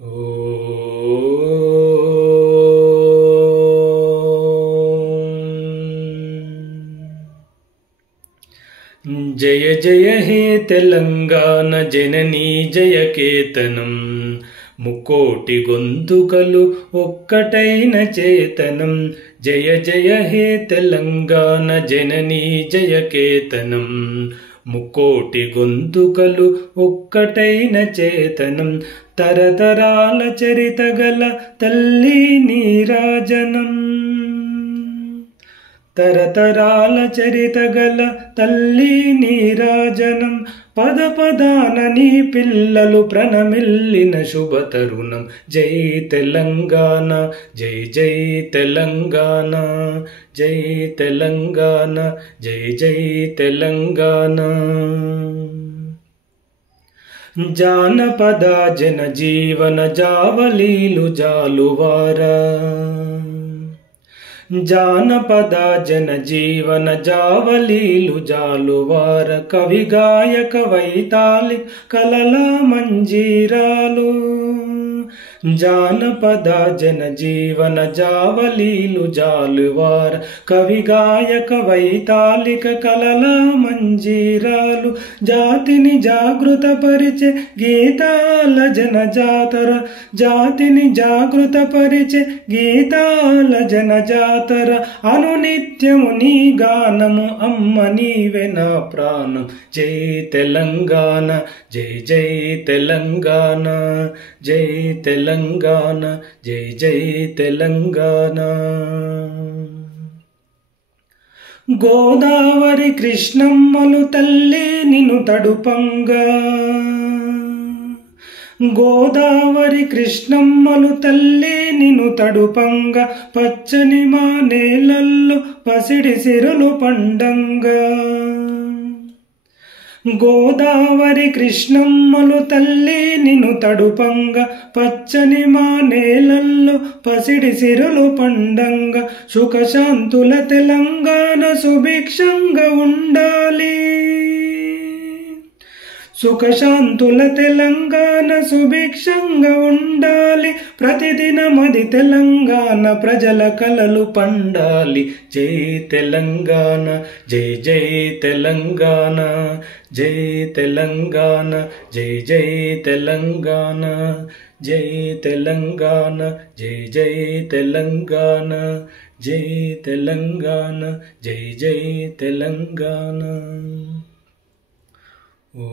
జయ జయ హే తెలంగాణ జననీ జయకేతనం, ముకోటి గొంతుకలు ఒక్కటైన చేతనం. జయ జయ హే తెలంగాణ జననీ జయకేతనం, ముకోటి గొంతుకలు ఒక్కటైన చేతనం. తరతరాల చరిత గల తల్లి నీరాజనం, తరతరాల చరిత గల తల్లి నీరాజనం. పద పదాన నీ పిల్లలు ప్రణమిల్లిన శుభ తరుణం. జై తెలంగాణ, జై జై తెలంగాణ, జై తెలంగాణ, జై జై తెలంగాణ. జానపద జన జీవన జావలీలు జాలువారా, జానపద జన జీవన జావలీలు జాలువార. కవి గాయక వైతాళి కలల మంజీరాలు, జానపద జన జీవన జావలీలు జాలువార. కవి గాయక వైతాళిక కలల మంజీరాలు. జాతిని జాగృత పరిచే గీతాల జన జాతర, జాతిని జాగృత పరిచే గీతాల జన జాతర. అనునిత్యము నీ గానము అమ్మ నీవే నా ప్రాణం. జై తెలంగాణ, జై జై తెలంగాణ, జై తెలంగాణ, జై జై తెలంగాణ. గోదావరి కృష్ణమ్మలు తల్లి నిన్ను తడుపంగా, గోదావరి కృష్ణమ్మలు తల్లి నిన్ను తడుపంగా. పచ్చని మా నేలల్లో పసిడి సిరులు పండంగా, గోదావరి కృష్ణమ్మలు తల్లి నిన్ను తడుపంగా. పచ్చని మా నేలల్లో పసిడి సిరులు పండంగా. సుఖశాంతుల తెలంగాణ సుభిక్షంగా ఉండాలి, సుఖశాంతుల తెలంగాణ సుభిక్షంగా ఉండాలి. ప్రతిదినమది తెలంగాణ ప్రజల కలలు పండాలి. జై తెలంగాణ, జై జై తెలంగాణ, జై తెలంగాణ, జై జై తెలంగాణ, జై తెలంగాణ, జై జై తెలంగాణ, జై తెలంగాణ, జై జై తెలంగాణ. ఓ